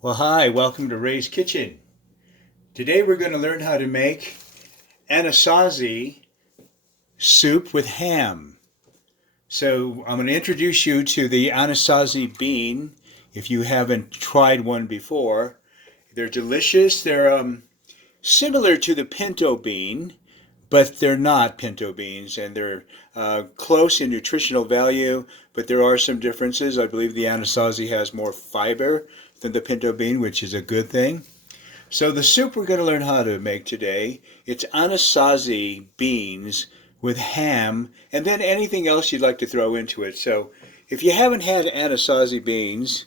Well, hi, welcome to Ray's Kitchen. Today we're going to learn how to make anasazi soup with ham. So I'm going to introduce you to the anasazi bean if you haven't tried one before. They're delicious. They're similar to the pinto bean, but they're not pinto beans, and they're close in nutritional value, but there are some differences. I believe the anasazi has more fiber than the pinto bean, which is a good thing. So the soup we're going to learn how to make today, it's anasazi beans with ham and then anything else you'd like to throw into it. So if you haven't had anasazi beans,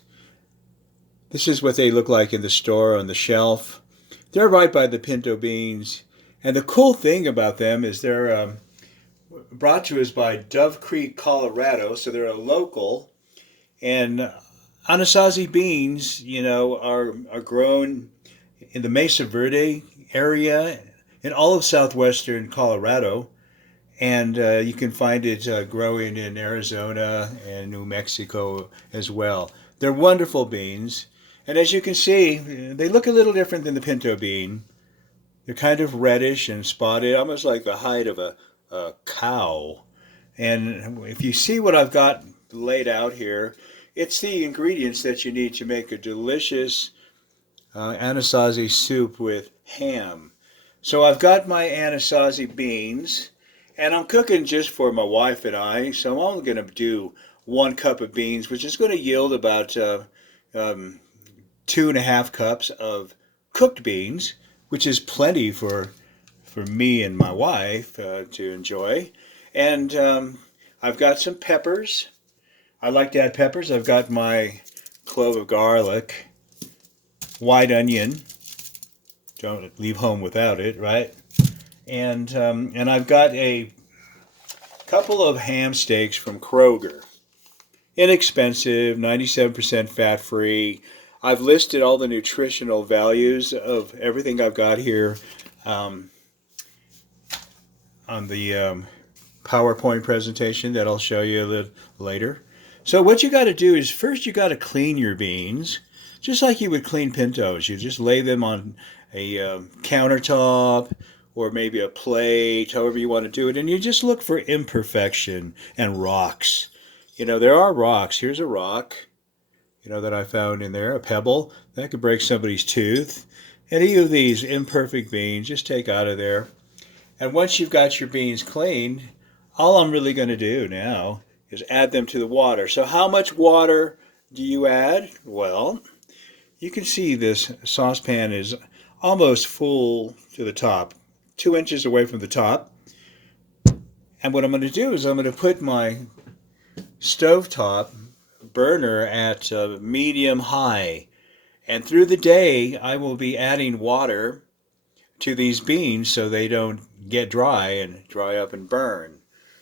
this is what they look like in the store on the shelf. They're right by the pinto beans. And the cool thing about them is they're brought to us by Dove Creek, Colorado. So they're a local. And anasazi beans, are grown in the Mesa Verde area in all of southwestern Colorado. And you can find it growing in Arizona and New Mexico as well. They're wonderful beans. And as you can see, they look a little different than the pinto bean. They're kind of reddish and spotted, almost like the hide of a cow. And if you see what I've got laid out here, it's the ingredients that you need to make a delicious anasazi soup with ham. So I've got my anasazi beans, and I'm cooking just for my wife and I. So I'm only going to do 1 cup of beans, which is going to yield about um, 2.5 cups of cooked beans, which is plenty for me and my wife to enjoy. And I've got some peppers. I like to add peppers. I've got my clove of garlic, white onion. Don't leave home without it, right? And I've got a couple of ham steaks from Kroger. Inexpensive, 97% fat free. I've listed all the nutritional values of everything I've got here on the PowerPoint presentation that I'll show you a little later. So what you got to do is first you got to clean your beans, just like you would clean pintos. You just lay them on a countertop or maybe a plate, however you want to do it, and you just look for imperfection and rocks. There are rocks. Here's a rock, that I found in there, a pebble that could break somebody's tooth. Any of these imperfect beans, just take out of there. And once you've got your beans cleaned, all I'm really going to do now is add them to the water. So how much water do you add? Well, you can see this saucepan is almost full to the top, 2 inches away from the top. And what I'm going to do is I'm going to put my stovetop burner at medium high. And through the day, I will be adding water to these beans so they don't get dry up and burn.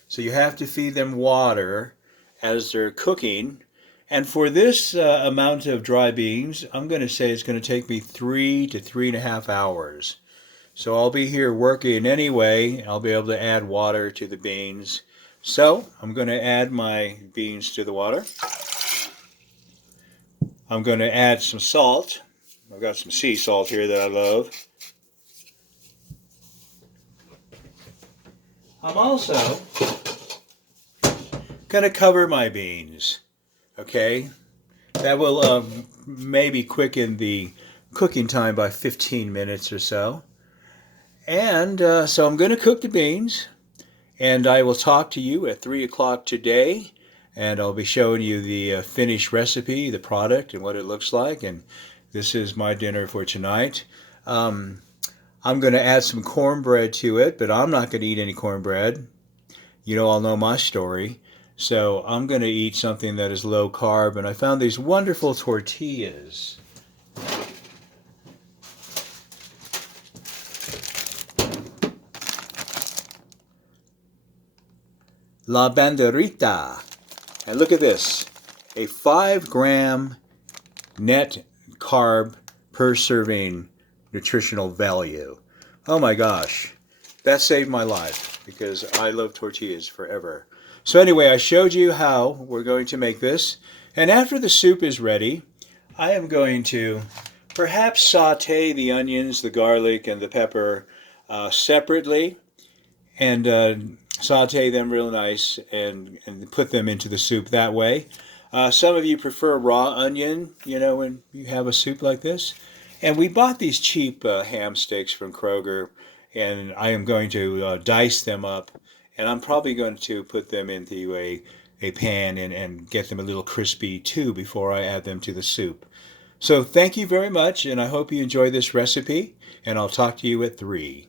So you have to feed them water as they're cooking. And for this amount of dry beans, I'm going to say it's going to take me 3 to 3.5 hours. So I'll be here working anyway. I'll be able to add water to the beans. So I'm going to add my beans to the water. I'm going to add some salt. I've got some sea salt here that I love. I'm also going to cover my beans. Okay? That will maybe quicken the cooking time by 15 minutes or so. And so I'm going to cook the beans. And I will talk to you at 3 o'clock today. And I'll be showing you the finished recipe, the product, and what it looks like. And this is my dinner for tonight. I'm going to add some cornbread to it, but I'm not going to eat any cornbread. I'll know my story. So I'm going to eat something that is low carb. And I found these wonderful tortillas. La Banderita. And look at this. A 5-gram net carb per serving nutritional value. Oh my gosh, that saved my life because I love tortillas forever. So anyway, I showed you how we're going to make this. And after the soup is ready, I am going to perhaps saute the onions, the garlic, and the pepper separately, and saute them real nice and put them into the soup that way. Some of you prefer raw onion, when you have a soup like this. And we bought these cheap ham steaks from Kroger, and I am going to dice them up, and I'm probably going to put them into a pan and get them a little crispy too before I add them to the soup. So thank you very much, and I hope you enjoy this recipe, and I'll talk to you at 3.